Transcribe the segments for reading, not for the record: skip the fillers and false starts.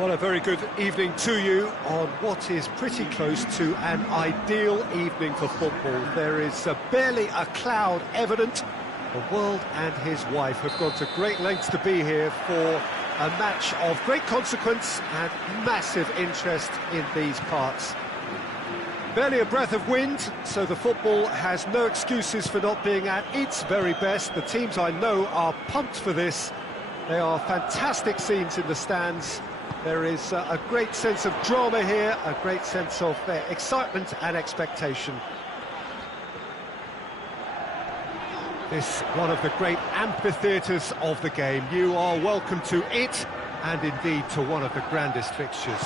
Well, a very good evening to you on what is pretty close to an ideal evening for football. There is barely a cloud evident. The world and his wife have gone to great lengths to be here for a match of great consequence and massive interest in these parts. Barely a breath of wind, so the football has no excuses for not being at its very best. The teams I know are pumped for this. They are fantastic scenes in the stands. There is a great sense of drama here, a great sense of excitement and expectation. This one of the great amphitheatres of the game. You are welcome to it, and indeed to one of the grandest fixtures.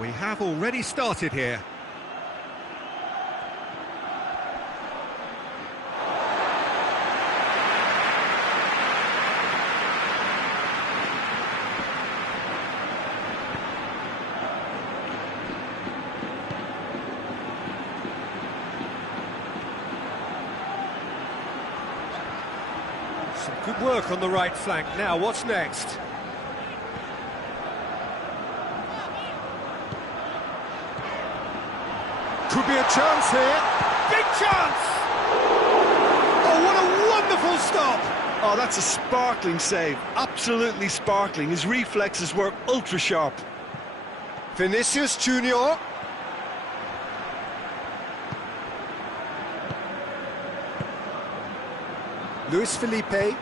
We have already started here. Some good work on the right flank. Now, what's next? Could be a chance here. Big chance! Oh, what a wonderful stop! Oh, that's a sparkling save. Absolutely sparkling. His reflexes were ultra-sharp. Vinicius Junior. Luis Felipe. Plays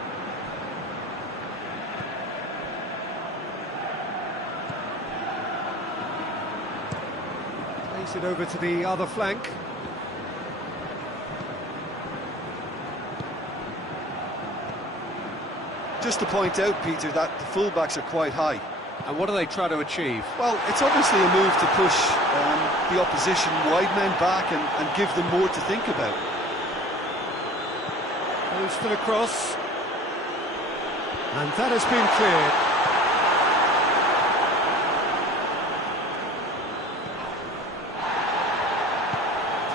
it over to the other flank. Just to point out, Peter, that the fullbacks are quite high. And what do they try to achieve? Well, it's obviously a move to push the opposition wide men back and give them more to think about. Goes for the cross. And that has been cleared.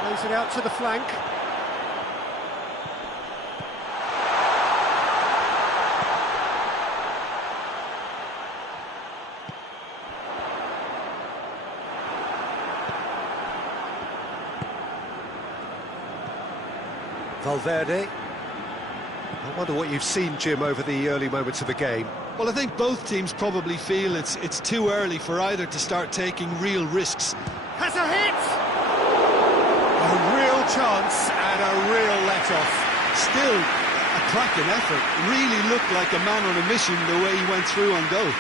Plays it out to the flank. Valverde. I wonder what you've seen, Jim, over the early moments of the game. Well, I think both teams probably feel it's too early for either to start taking real risks. Has a hit! A real chance and a real let-off. Still, a cracking effort. Really looked like a man on a mission the way he went through on goal.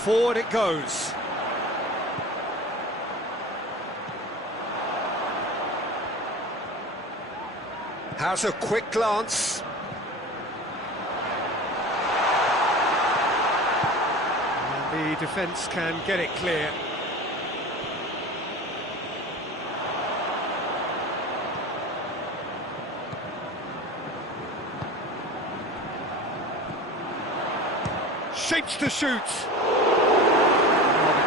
Forward it goes. Has a quick glance. And the defence can get it clear. Shapes to shoot.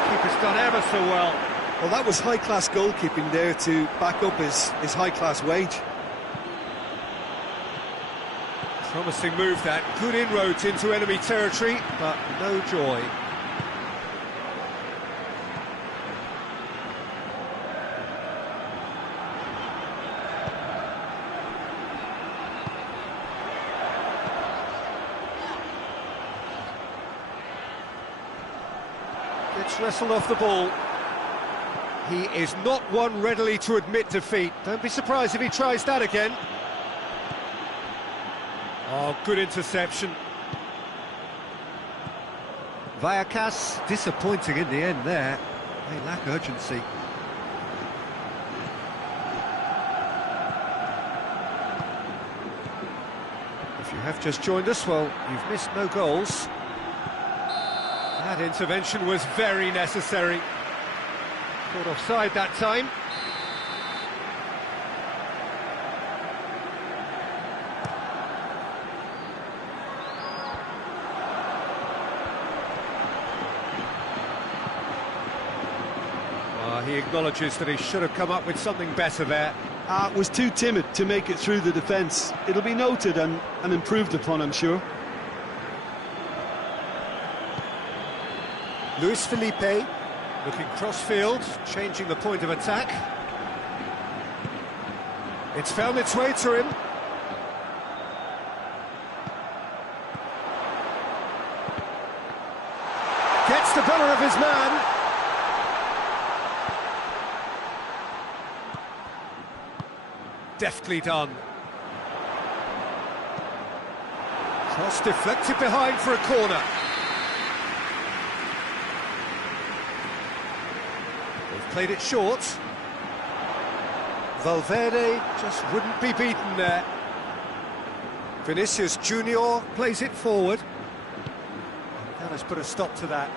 Keeper's done ever so well. Well, that was high-class goalkeeping there to back up his high-class wage. Promising move that. Good inroads into enemy territory, but no joy. Gets wrestled off the ball. He is not one readily to admit defeat. Don't be surprised if he tries that again. Oh, good interception. Vallecas, disappointing in the end there. They lack urgency. If you have just joined us, well, you've missed no goals. That intervention was very necessary. Caught offside that time. He acknowledges that he should have come up with something better there. Was too timid to make it through the defence. It'll be noted and improved upon, I'm sure. Luis Felipe looking cross-field, changing the point of attack. It's found its way to him. Gets the better of his man. Deftly done. Cross deflected behind for a corner. They've played it short. Valverde just wouldn't be beaten there. Vinicius Junior plays it forward. That has put a stop to that.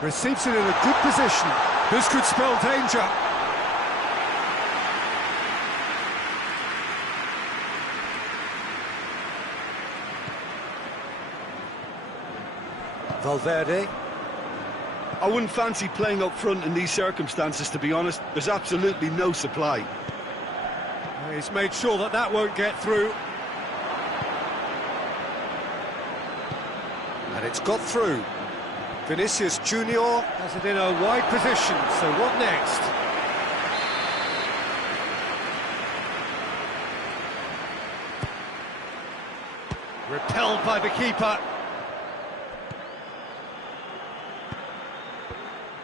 Receives it in a good position. This could spell danger. Valverde. I wouldn't fancy playing up front in these circumstances, to be honest. There's absolutely no supply. He's made sure that that won't get through. And it's got through. Vinicius Junior has it in a wide position, so what next? Repelled by the keeper.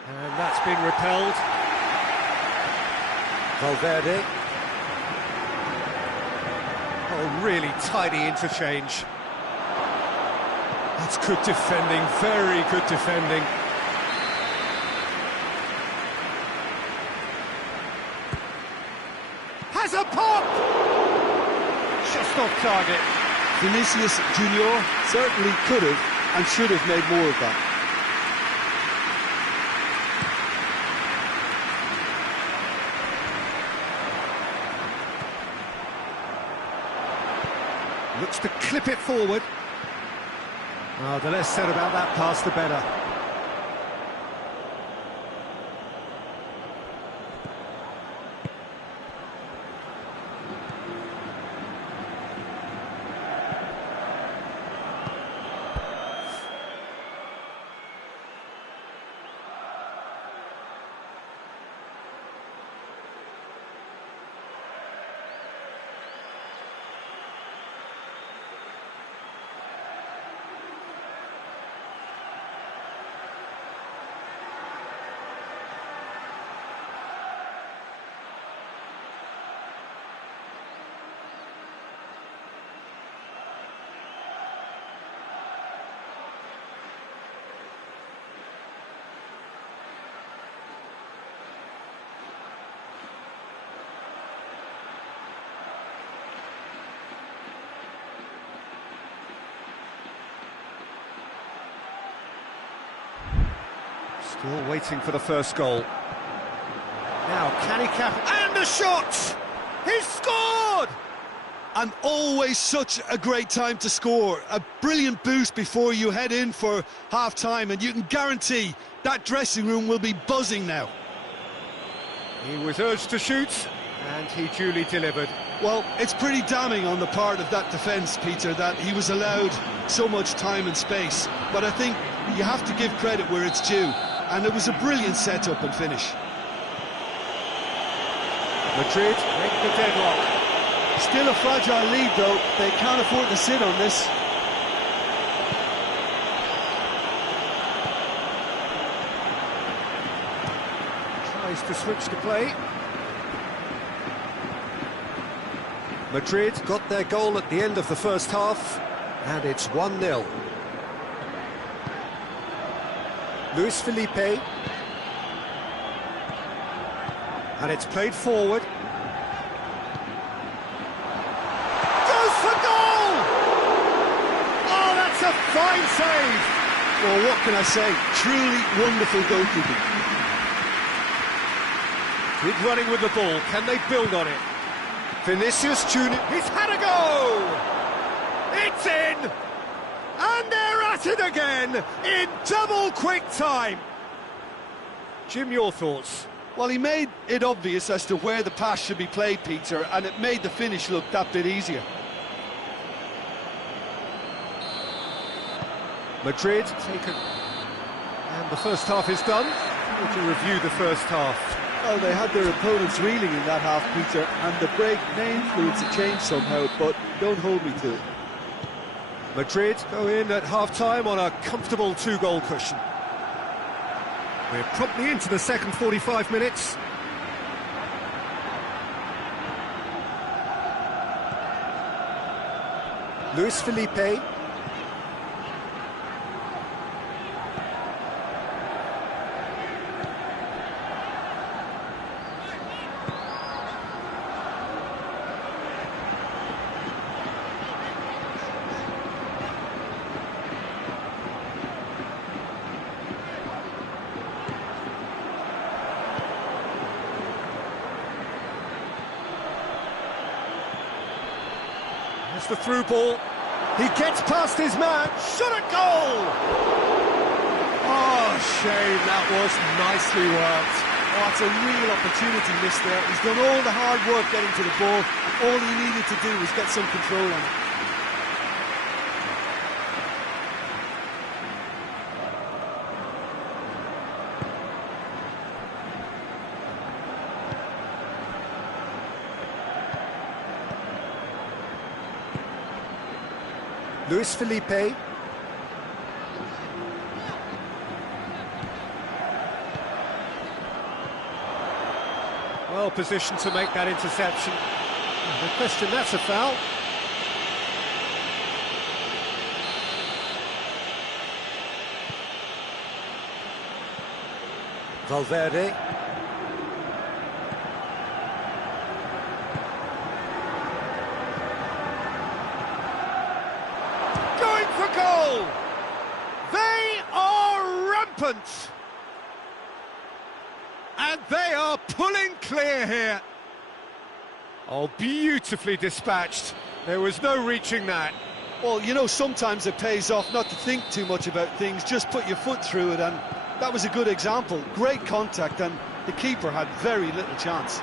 And that's been repelled. Valverde. Oh, really tidy interchange. That's good defending, very good defending. Has a pop! Just off target. Vinicius Junior certainly could have and should have made more of that. Looks to clip it forward. Oh, the less said about that pass, the better. Still waiting for the first goal. Now, can he cap? And a shot! He's scored! And always such a great time to score. A brilliant boost before you head in for half-time, and you can guarantee that dressing room will be buzzing now. He was urged to shoot, and he duly delivered. Well, it's pretty damning on the part of that defence, Peter, that he was allowed so much time and space. But I think you have to give credit where it's due. And it was a brilliant set-up and finish. Madrid break the deadlock. Still a fragile lead, though. They can't afford to sit on this. Tries to switch the play. Madrid got their goal at the end of the first half, and it's 1-0. Luis Felipe, and it's played forward. Goes for goal! Oh, that's a fine save! Well, what can I say? Truly wonderful goalkeeping. Good running with the ball. Can they build on it? Vinicius Junior, he's had a go! It's in! And they're at it again in double quick time. Jim, your thoughts? Well, he made it obvious as to where the pass should be played, Peter, and it made the finish look that bit easier. Madrid taken. And the first half is done. We'll to review the first half. Well, they had their opponents reeling in that half, Peter, and the break may influence a change somehow, but don't hold me to it. Madrid go in at half-time on a comfortable 2-goal cushion. We're promptly into the second 45 minutes. Luis Felipe. That's the through ball. He gets past his man. Shot at goal! Oh, shame, that was nicely worked. Oh, it's a real opportunity missed there. He's done all the hard work getting to the ball. All he needed to do was get some control on it. Luis Felipe. Well positioned to make that interception. The question, that's a foul. Valverde. Going for goal! They are rampant! And they are pulling clear here. Oh, beautifully dispatched. There was no reaching that. Well, you know, sometimes it pays off not to think too much about things, just put your foot through it, and that was a good example. Great contact, and the keeper had very little chance.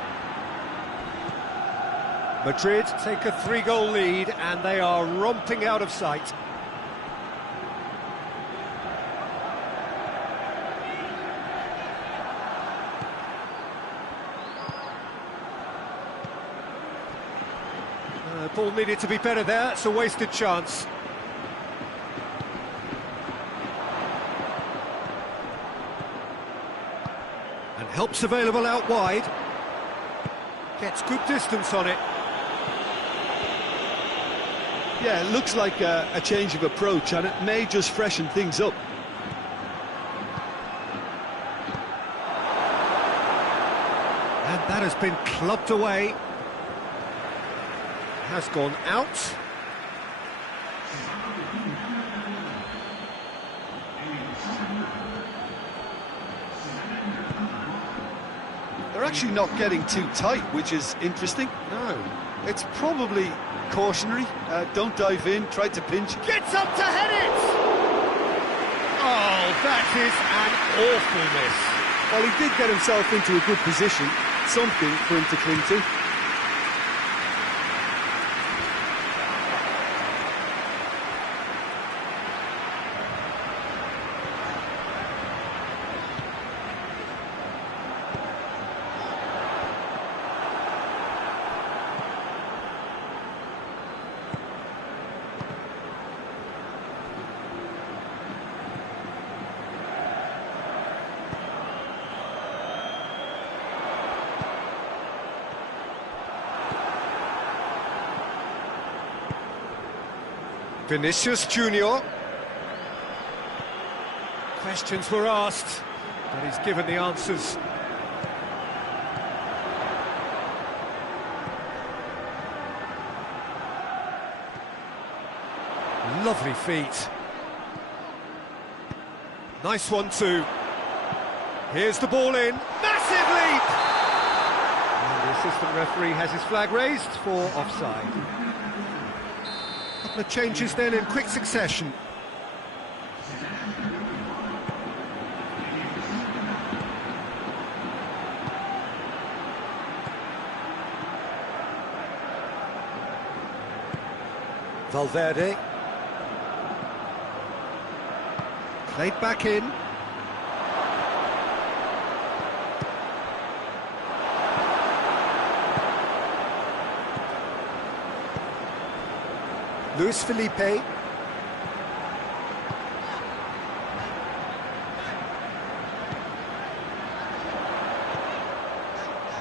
Madrid take a 3-goal lead, and they are romping out of sight. Ball needed to be better there. It's a wasted chance. And help's available out wide. Gets good distance on it. Yeah, it looks like a change of approach, and it may just freshen things up. And that has been clubbed away. Has gone out. They're actually not getting too tight, which is interesting. No. It's probably cautionary. Don't dive in, try to pinch. Gets up to head it! Oh, that is an awful miss. Well, he did get himself into a good position, something for him to cling to. Vinicius Junior. Questions were asked, but he's given the answers. Lovely feet. Nice one too. Here's the ball in. Massive leap! And the assistant referee has his flag raised for offside. Couple of changes then in quick succession. Valverde. Played back in. Luis Felipe.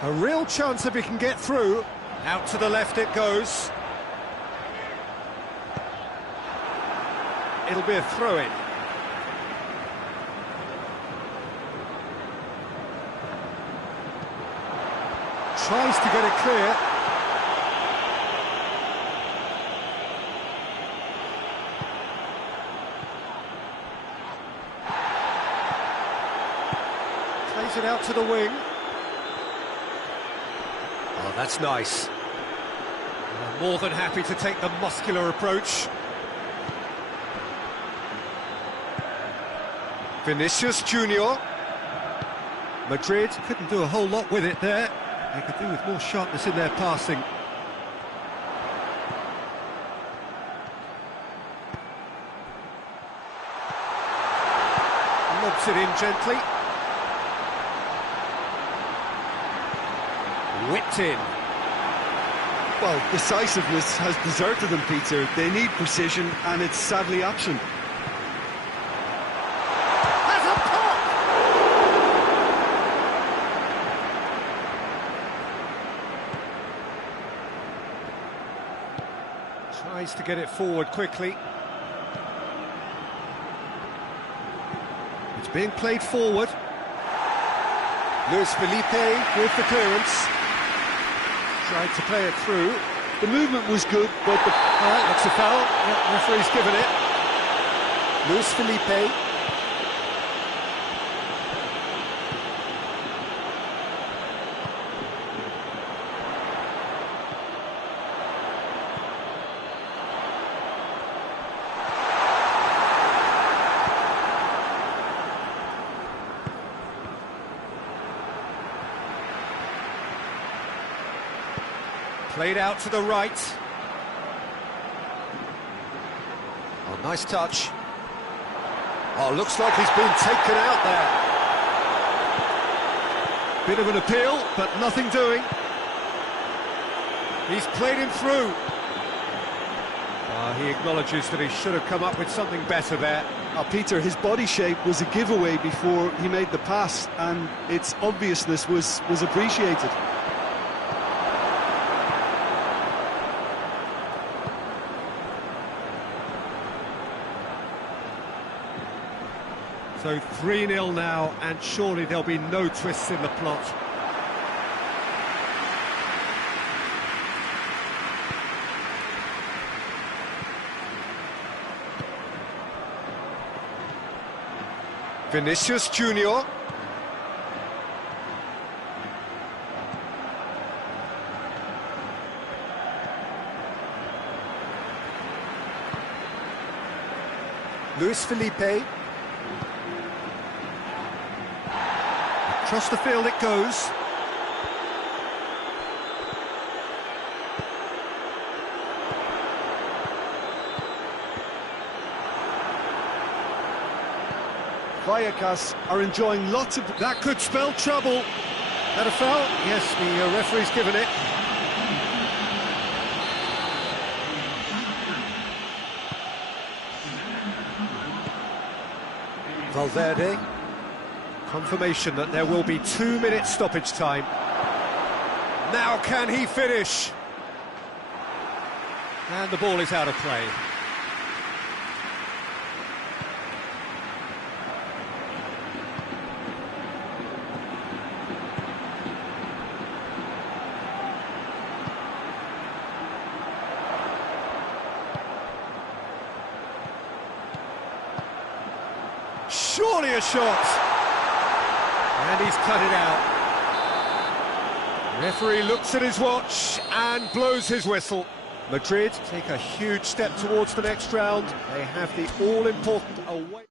A real chance if he can get through. Out to the left it goes. It'll be a throw-in. Tries to get it clear. Plays it out to the wing. Oh, that's nice. More than happy to take the muscular approach. Vinicius Junior. Madrid couldn't do a whole lot with it there. They could do with more sharpness in their passing. Lobs it in gently. Whipped in. Well, decisiveness has deserted them, Peter. They need precision, and it's sadly absent. Tries to get it forward quickly. It's being played forward. Luis Felipe with the clearance. Tried to play it through. The movement was good, but the... Looks a foul. Yeah, referee's given it. Luis Felipe. Played out to the right. Oh, nice touch. Oh, looks like he's been taken out there. Bit of an appeal, but nothing doing. He's played him through. He acknowledges that he should have come up with something better there. Peter, his body shape was a giveaway before he made the pass, and its obviousness was appreciated. So 3-0 now, and surely there'll be no twists in the plot. Vinicius Junior. Luis Felipe. Across the field it goes. Vallecas are enjoying lots of... That could spell trouble. That a foul? Yes, the referee's given it. Valverde. Confirmation that there will be 2 minutes stoppage time. Now can he finish? And the ball is out of play. Surely a shot. And he's cut it out. Referee looks at his watch and blows his whistle. Madrid take a huge step towards the next round. They have the all-important away...